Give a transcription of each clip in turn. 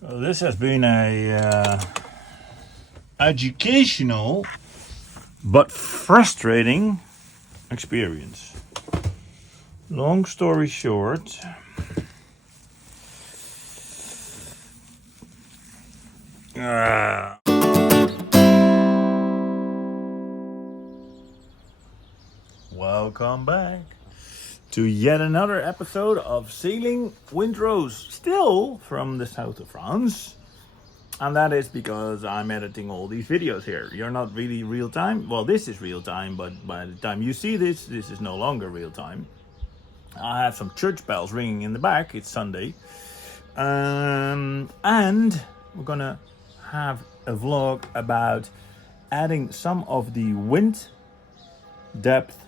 So this has been a educational but frustrating experience. Long story short, welcome back to yet another episode of Sailing Windrows, still from the south of France. And that is because I'm editing all these videos here. You're not really real time. Well, this is real time, but by the time you see this is no longer real time. I have some church bells ringing in the back. It's Sunday. And we're gonna have a vlog about adding some of the wind depth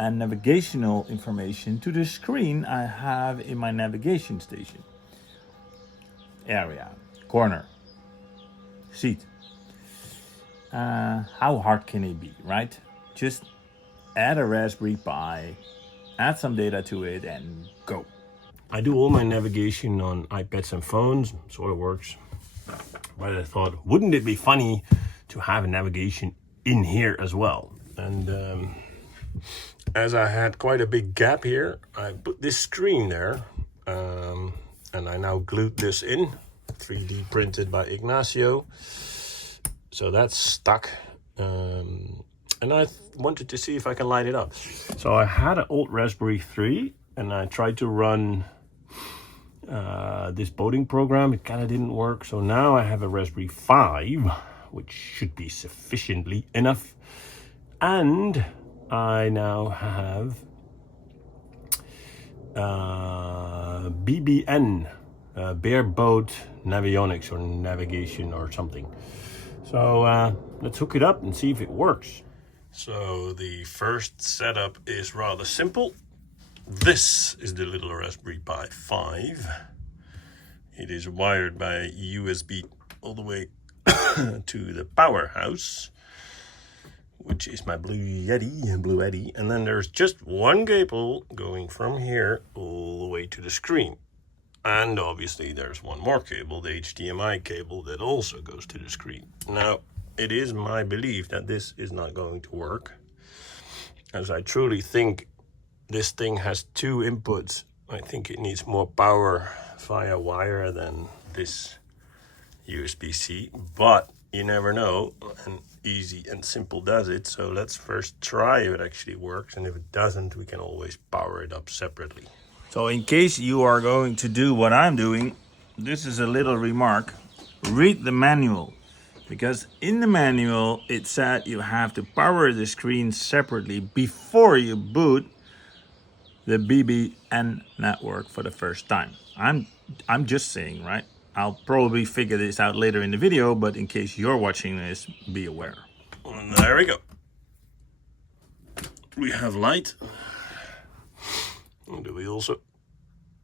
and navigational information to the screen I have in my navigation station area. Corner, seat. How hard can it be, right? Just add a Raspberry Pi, add some data to it, and go. I do all my navigation on iPads and phones, sort of works. But I thought, wouldn't it be funny to have a navigation in here as well? And as I had quite a big gap here, I put this screen there, and I now glued this in. 3D printed by Ignacio, so that's stuck, and I wanted to see if I can light it up. So I had an old Raspberry 3 and I tried to run this boating program. It kind of didn't work, so now I have a Raspberry 5, which should be sufficiently enough, and I now have BBN, Bare Boat Navionics or navigation or something. So let's hook it up and see if it works. So the first setup is rather simple. This is the little Raspberry Pi 5. It is wired by USB all the way to the powerhouse, which is my Blue Yeti, and then there's just one cable going from here all the way to the screen. And obviously there's one more cable, the HDMI cable, that also goes to the screen. Now, it is my belief that this is not going to work, as I truly think this thing has two inputs. I think it needs more power via wire than this USB-C, but you never know, and easy and simple does it. So let's first try if it actually works, and if it doesn't, we can always power it up separately. So in case you are going to do what I'm doing, this is a little remark. Read the manual, because in the manual it said you have to power the screen separately before you boot the BBN network for the first time. I'm just saying, right? I'll probably figure this out later in the video, but in case you're watching this, be aware. And there we go. We have light. Do we also?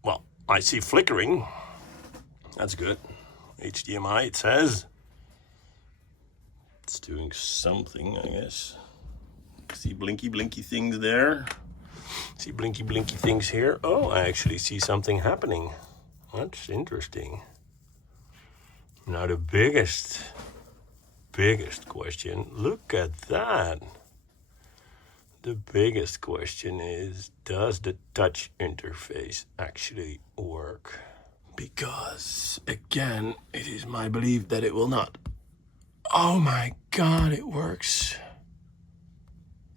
Well, I see flickering. That's good. HDMI, it says. It's doing something, I guess. See blinky things there. See blinky things here. Oh, I actually see something happening. That's interesting. Now the biggest question, look at that. The biggest question is, does the touch interface actually work? Because, again, it is my belief that it will not. Oh my God, it works.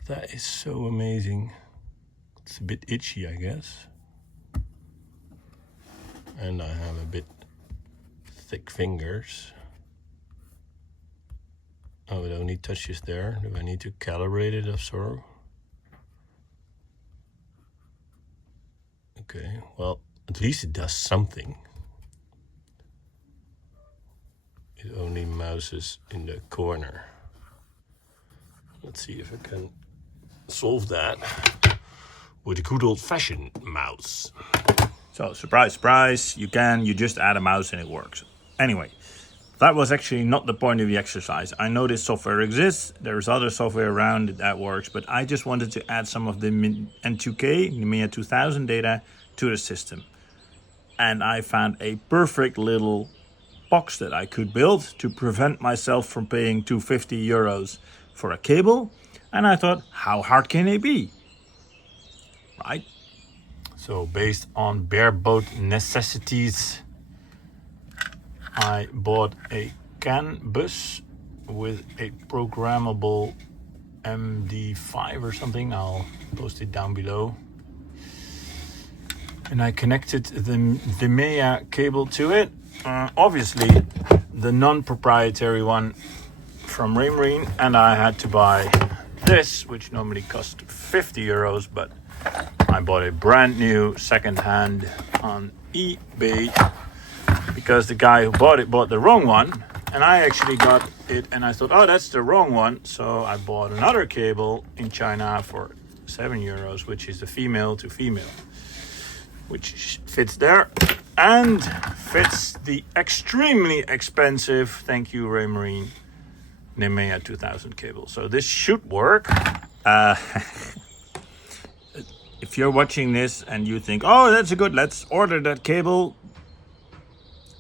That is so amazing. It's a bit itchy, I guess. And I have a bit thick fingers. Oh, it only touches there. Do I need to calibrate it of sorrow? Okay, well, at least it does something. It only mouses in the corner. Let's see if I can solve that with a good old-fashioned mouse. So, surprise, you just add a mouse and it works. Anyway, that was actually not the point of the exercise. I know this software exists, there's other software around that works, but I just wanted to add some of the N2K NMEA 2000 data to the system. And I found a perfect little box that I could build to prevent myself from paying 250 euros for a cable. And I thought, how hard can it be? Right? So based on Bare Boat Necessities, I bought a CAN bus with a programmable MD5 or something. I'll post it down below. And I connected the NMEA cable to it. Obviously, the non-proprietary one from Raymarine, and I had to buy this, which normally cost 50 euros, but I bought a brand new second-hand on eBay because the guy who bought it bought the wrong one, and I actually got it and I thought, oh, that's the wrong one. So I bought another cable in China for 7 euros, which is the female to female, which fits there and fits the extremely expensive, thank you Raymarine NMEA 2000 cable. So this should work. If you're watching this and you think, oh, that's good, let's order that cable,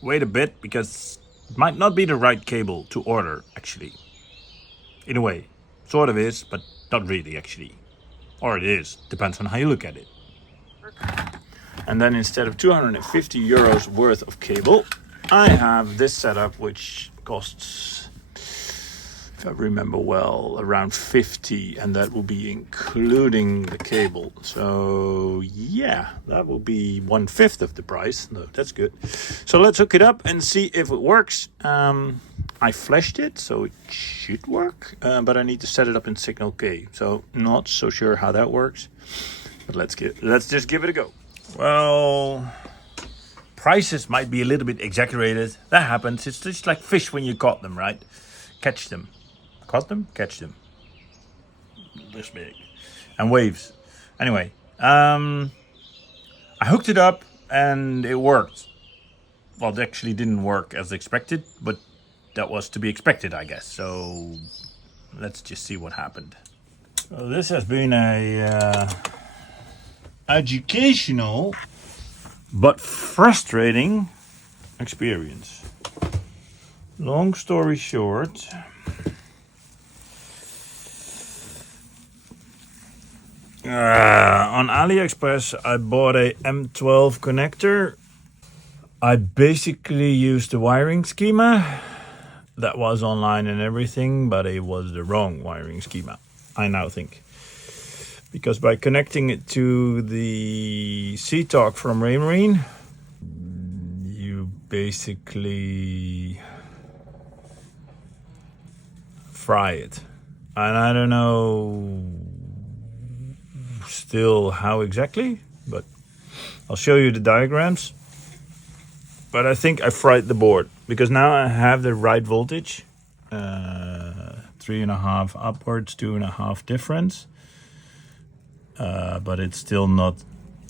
wait a bit, because it might not be the right cable to order, actually. In a way, sort of is, but not really, actually. Or it is, depends on how you look at it. And then instead of 250 euros worth of cable, I have this setup, which costs, if I remember well, around 50, and that will be including the cable. So yeah, that will be 1/5 of the price. No, that's good. So let's hook it up and see if it works. I flashed it, so it should work, but I need to set it up in Signal K. So not so sure how that works, but let's just give it a go. Well, prices might be a little bit exaggerated. That happens. It's just like fish when you caught them, right? Catch them. Caught them? Catch them. This big. And waves. Anyway, I hooked it up and it worked. Well, it actually didn't work as expected, but that was to be expected, I guess. So let's just see what happened. So this has been a educational but frustrating experience. Long story short, on AliExpress I bought a M12 connector. I basically used the wiring schema that was online and everything, but it was the wrong wiring schema, I now think. Because by connecting it to the C-Talk from Raymarine, you basically fry it. And I don't know still how exactly, but I'll show you the diagrams. But I think I fried the board, because now I have the right voltage, 3.5 upwards, 2.5 difference. But it's still not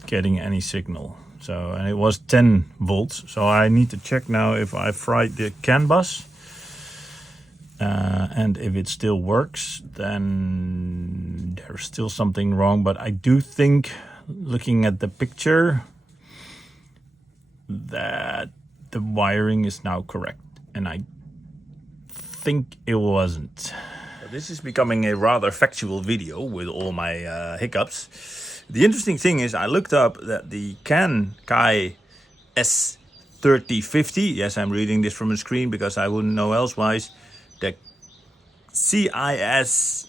getting any signal. So, and it was 10 volts. So I need to check now if I fried the CAN bus. And if it still works, then there's still something wrong. But I do think, looking at the picture, that the wiring is now correct. And I think it wasn't. This is becoming a rather factual video with all my hiccups. The interesting thing is I looked up that the CAN S3050, yes, I'm reading this from the screen because I wouldn't know elsewise, the CIS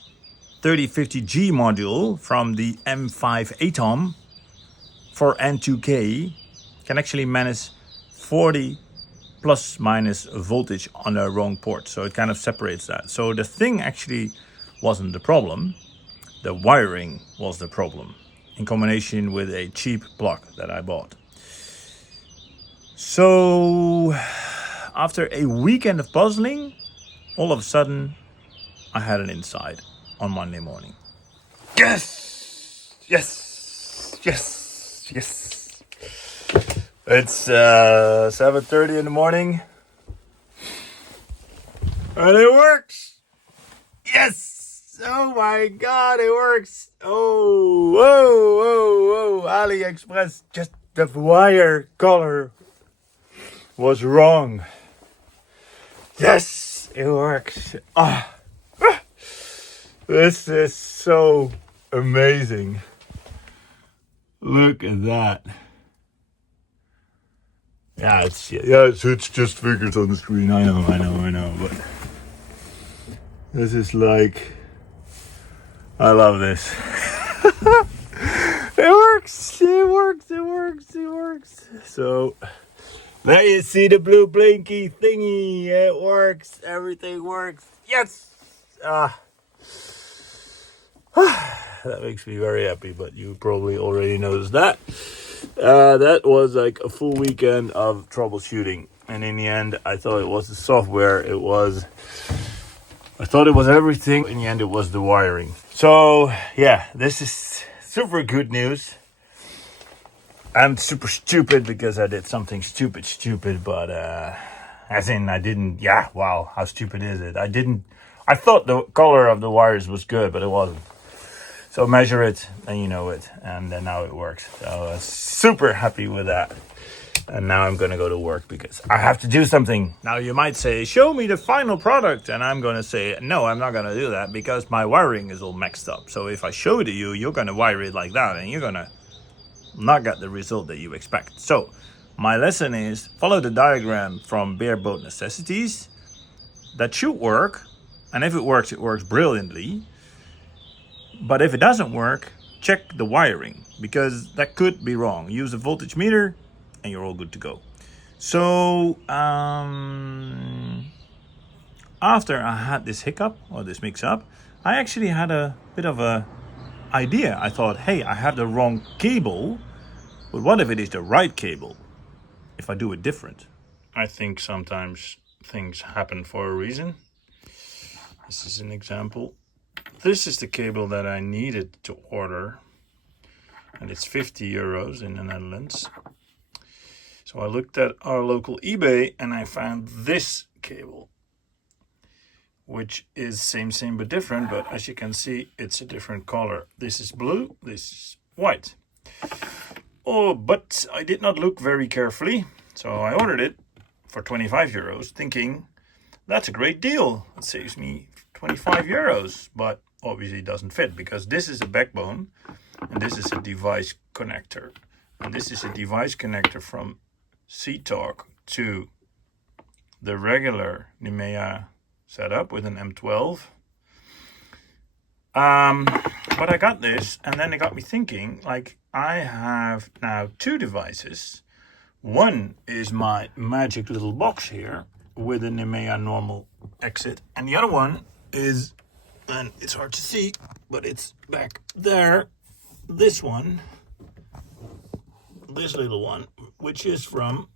3050G module from the M5 Atom for N2K can actually manage 40 plus minus voltage on the wrong port, so it kind of separates that. So the thing actually wasn't the problem, the wiring was the problem, in combination with a cheap block that I bought. So after a weekend of puzzling, all of a sudden I had an insight on Monday morning. Yes! Yes! Yes! Yes! It's 7:30 in the morning, and it works. Yes! Oh my God, it works. Oh, whoa, whoa, whoa! AliExpress, just the wire color was wrong. Yes, it works. This is so amazing. Look at that. Yeah, it's just figures on the screen. I know, but this is like, I love this. It works. So there you see the blue blinky thingy. It works. Everything works. Yes. That makes me very happy, but you probably already noticed that. That was like a full weekend of troubleshooting, and in the end I thought it was the software, I thought it was everything. In the end it was the wiring. So yeah, this is super good news. I'm super stupid because I did something stupid, but as in I didn't, wow, how stupid is it? I thought the color of the wires was good, but it wasn't. So measure it and you know it, and then now it works. So I was super happy with that. And now I'm going to go to work because I have to do something. Now you might say, show me the final product. And I'm going to say, no, I'm not going to do that because my wiring is all mixed up. So if I show it to you, you're going to wire it like that and you're going to not get the result that you expect. So my lesson is follow the diagram from Bare Boat Necessities. That should work. And if it works brilliantly. But if it doesn't work, check the wiring because that could be wrong. Use a voltage meter and you're all good to go. So after I had this hiccup or this mix up, I actually had a bit of a idea. I thought, hey, I have the wrong cable, but what if it is the right cable? If I do it different. I think sometimes things happen for a reason. This is an example. This is the cable that I needed to order, and it's 50 euros in the Netherlands. So I looked at our local eBay and I found this cable, which is same but different, but as you can see, it's a different color. This is blue, this is white. Oh, but I did not look very carefully, so I ordered it for 25 euros, thinking that's a great deal. It saves me 25 euros, but obviously it doesn't fit because this is a backbone and this is a device connector. And this is a device connector from C-Talk to the regular NMEA setup with an M12. But I got this and then it got me thinking, like, I have now two devices. One is my magic little box here with a NMEA normal exit, and the other one is, and it's hard to see, but it's back there, this one, this little one, which is from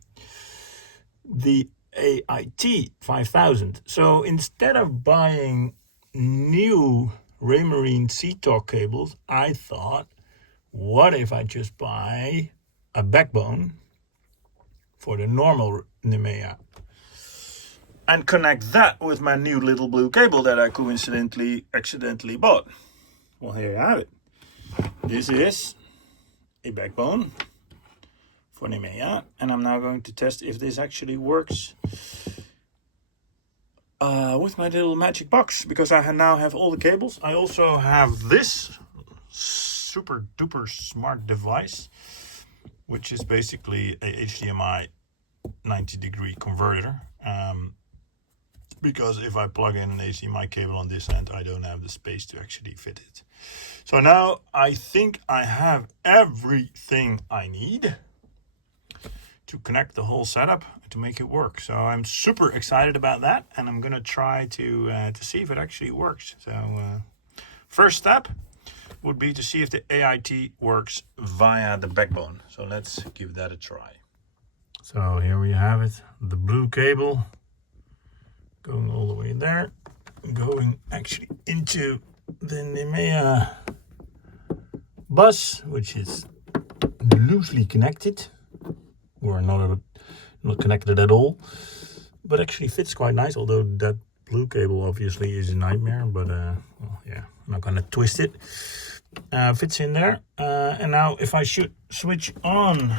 the AIT 5000. So instead of buying new Raymarine C-Talk cables, I thought, what if I just buy a backbone for the normal NMEA and connect that with my new little blue cable that I accidentally bought. Well, here you have it. This is a backbone for NMEA, and I'm now going to test if this actually works with my little magic box, because I now have all the cables. I also have this super duper smart device, which is basically a HDMI 90-degree converter. Because if I plug in an HDMI cable on this end, I don't have the space to actually fit it. So now I think I have everything I need to connect the whole setup to make it work. So I'm super excited about that, and I'm gonna try to see if it actually works. So first step would be to see if the AIT works via the backbone. So let's give that a try. So here we have it, the blue cable going all the way there, going actually into the NMEA bus, which is loosely connected, or not connected at all, but actually fits quite nice, although that blue cable obviously is a nightmare, but well, yeah, I'm not gonna twist it. Fits in there, and now if I should switch on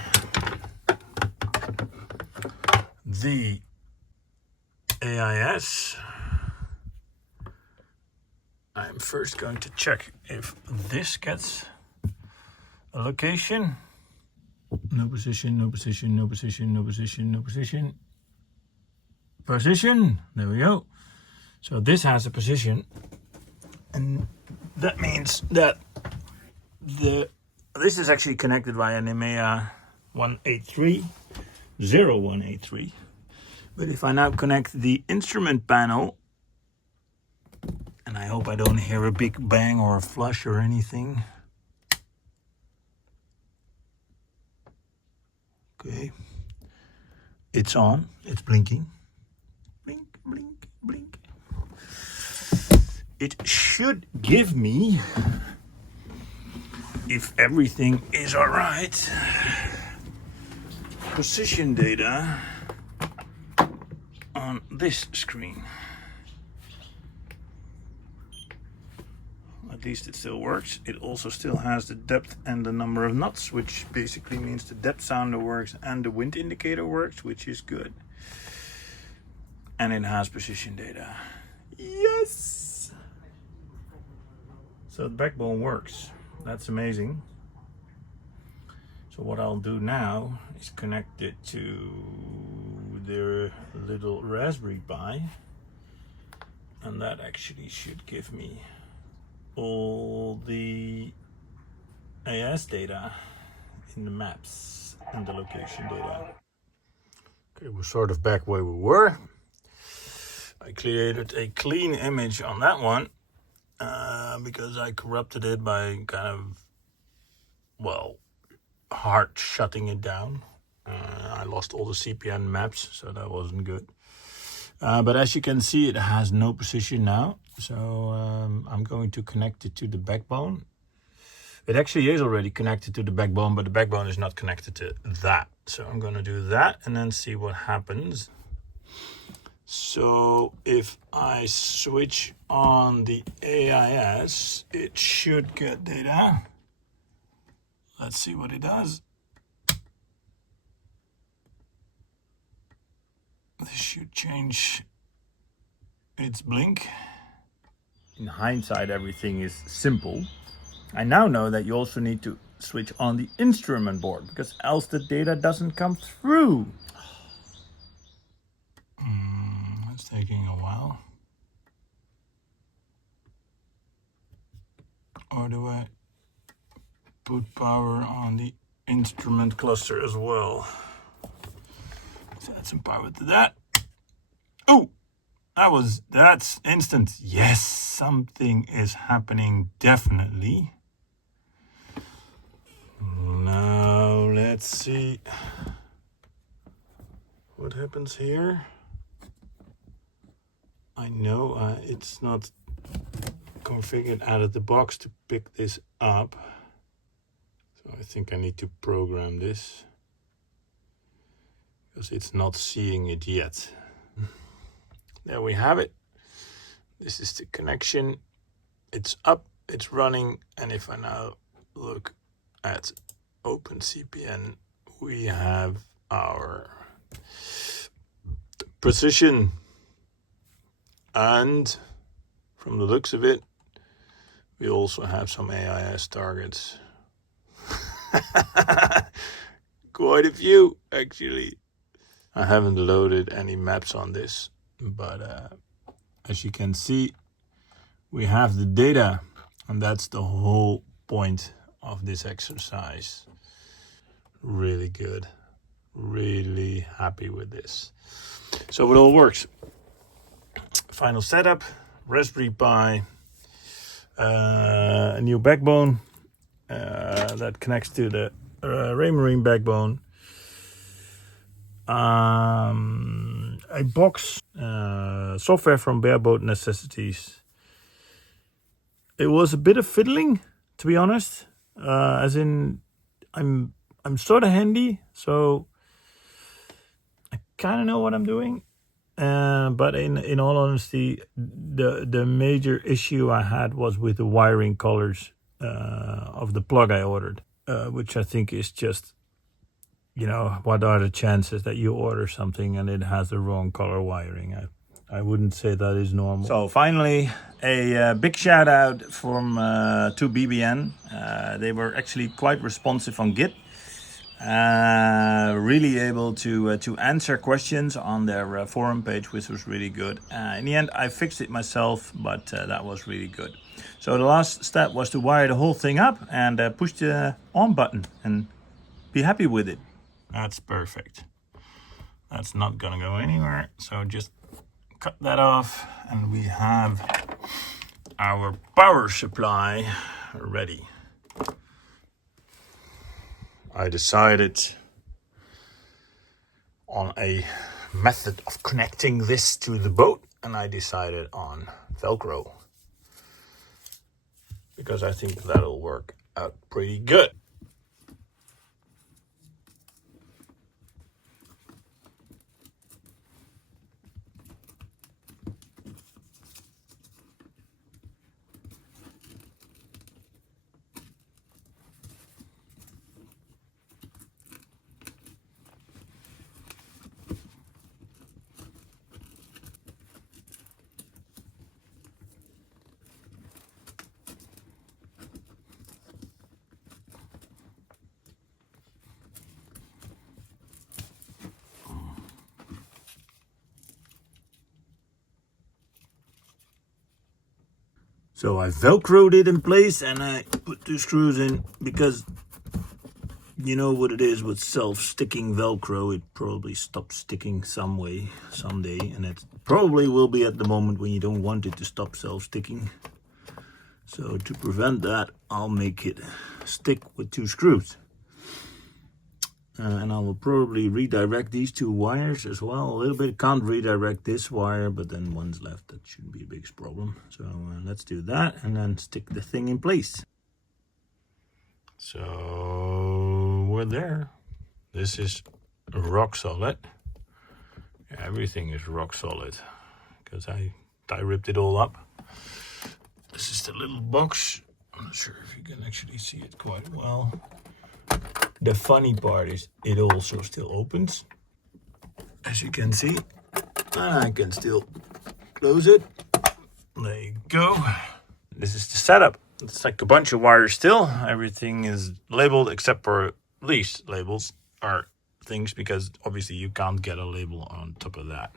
the AIS. I'm first going to check if this gets a location. No position, no position, no position, no position, no position. Position, there we go. So this has a position, and that means that this is actually connected via NMEA 183.0.183. But if I now connect the instrument panel, and I hope I don't hear a big bang or a flush or anything. Okay, it's on, it's blinking. Blink, blink, blink. It should give me, if everything is all right, position data on this screen. At least it still works. It also still has the depth and the number of knots, which basically means the depth sounder works and the wind indicator works, which is good. And it has position data. Yes! So the backbone works. That's amazing. So what I'll do now is connect it to the little Raspberry Pi, and that actually should give me all the AS data in the maps and the location data. Okay, we're sort of back where we were. I created a clean image on that one because I corrupted it by kind of, well, hard shutting it down. I lost all the CPN maps, so that wasn't good. But as you can see, it has no position now. So I'm going to connect it to the backbone. It actually is already connected to the backbone, but the backbone is not connected to that. So I'm going to do that and then see what happens. So if I switch on the AIS, it should get data. Let's see what it does. This should change its blink. In hindsight, everything is simple. I now know that you also need to switch on the instrument board, because else the data doesn't come through. It's taking a while. Or do I put power on the instrument cluster as well? Let's add some power to that. Oh, that's instant. Yes, something is happening definitely. Now let's see what happens here. I know it's not configured out of the box to pick this up. So I think I need to program this, because it's not seeing it yet. There we have it. This is the connection. It's up, it's running, and if I now look at OpenCPN, we have our position. And from the looks of it, we also have some AIS targets. Quite a few, actually. I haven't loaded any maps on this, but as you can see, we have the data, and that's the whole point of this exercise. Really good. Really happy with this. So it all works. Final setup, Raspberry Pi, a new backbone that connects to the Raymarine backbone, a box, software from Bare Boat Necessities. It was a bit of fiddling, to be honest, as in I'm sort of handy, so I kind of know what I'm doing. But in all honesty, the major issue I had was with the wiring colors of the plug I ordered, which I think is just, what are the chances that you order something and it has the wrong color wiring? I wouldn't say that is normal. So finally, a big shout out from to BBN. They were actually quite responsive on Git. Really able to answer questions on their forum page, which was really good. In the end, I fixed it myself, but that was really good. So the last step was to wire the whole thing up and push the on button and be happy with it. That's perfect. That's not gonna go anywhere. So just cut that off and we have our power supply ready. I decided on a method of connecting this to the boat, and I decided on Velcro because I think that'll work out pretty good. So I Velcroed it in place and I put 2 screws in because you know what it is with self-sticking Velcro. It probably stops sticking some way, someday, and it probably will be at the moment when you don't want it to stop self-sticking. So to prevent that, I'll make it stick with 2 screws. And I will probably redirect these 2 wires as well a little bit. Can't redirect this wire, but then one's left. That shouldn't be a big problem. So let's do that and then stick the thing in place. So we're there. This is rock solid. Everything is rock solid because I ripped it all up. This is the little box. I'm not sure if you can actually see it quite well. The funny part is it also still opens, as you can see. I can still close it. There you go. This is the setup. It's like a bunch of wires still. Everything is labeled except for these labels are things because obviously you can't get a label on top of that.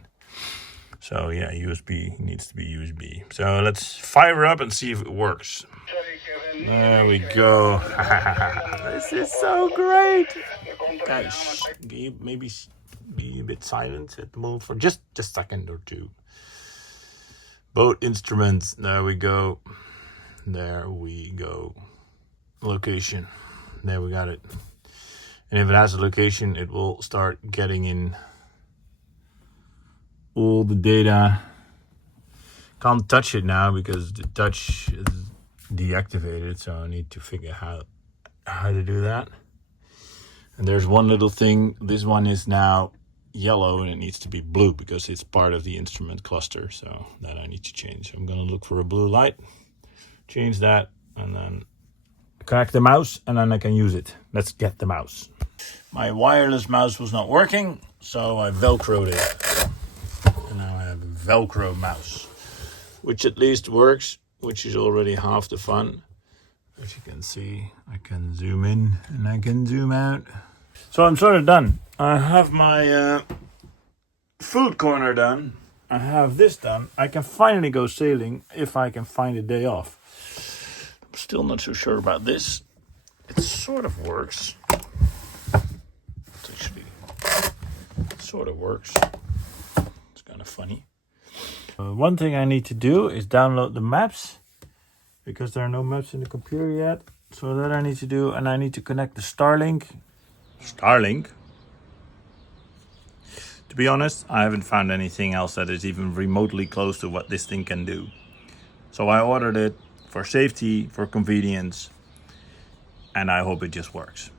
So yeah, USB needs to be USB. So let's fire up and see if it works. There we go. This is so great. Guys, can you maybe be a bit silent at the moment for just a second or 2? Boat instruments. There we go. There we go. Location. There we got it. And if it has a location, it will start getting in all the data. Can't touch it now because the touch is deactivated, so I need to figure out how to do that. And there's one little thing. This one is now yellow and it needs to be blue because it's part of the instrument cluster, so that I need to change. I'm gonna look for a blue light, change that, and then connect the mouse, and then I can use it. Let's get the mouse. My wireless mouse was not working, so I Velcroed it. And now I have a Velcro mouse, which at least works, which is already half the fun. As you can see, I can zoom in and I can zoom out. So I'm sort of done. I have my food corner done. I have this done. I can finally go sailing if I can find a day off. I'm still not so sure about this. It sort of works. It actually sort of works. It's kind of funny. One thing I need to do is download the maps because there are no maps in the computer yet. So that I need to do, and I need to connect the Starlink. Starlink? To be honest, I haven't found anything else that is even remotely close to what this thing can do. So I ordered it for safety, for convenience, and I hope it just works.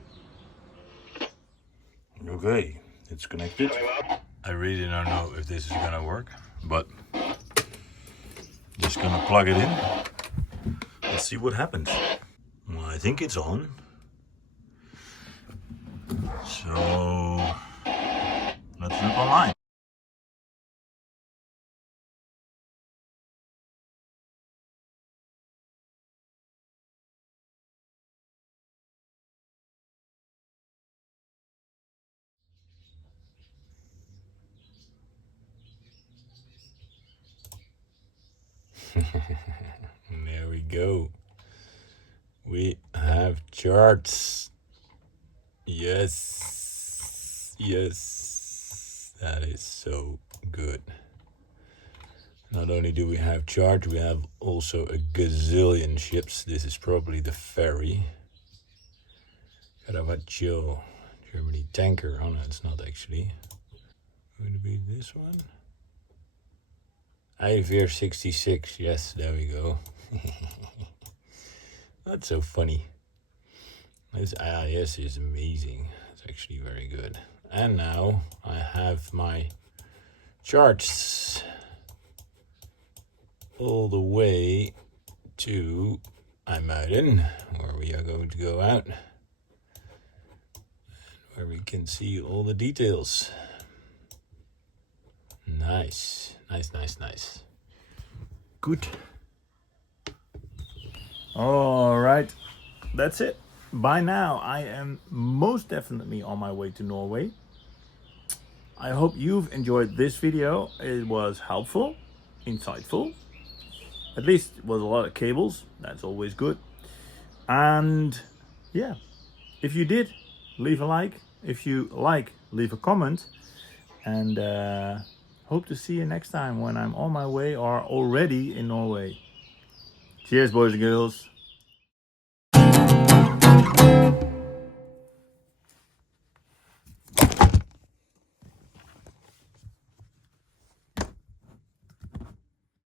Okay, it's connected. I really don't know if this is gonna work, but just gonna plug it in. Let's see what happens. Well, I think it's on. So let's look online. There we go. We have charts. Yes. Yes. That is so good. Not only do we have charts, we have also a gazillion ships. This is probably the ferry. Caravaggio, Germany tanker. Oh no, it's not actually. Would it be this one? IVR 66. Yes, there we go. That's so funny. This IIS is amazing. It's actually very good. And now I have my charts all the way to IJmuiden, where we are going to go out, and where we can see all the details. Nice, nice, nice, nice. Good. All right, that's it. By now, I am most definitely on my way to Norway. I hope you've enjoyed this video. It was helpful, insightful. At least it was a lot of cables. That's always good. And yeah, if you did, leave a like. If you like, leave a comment. And hope to see you next time when I'm on my way or already in Norway. Cheers, boys and girls.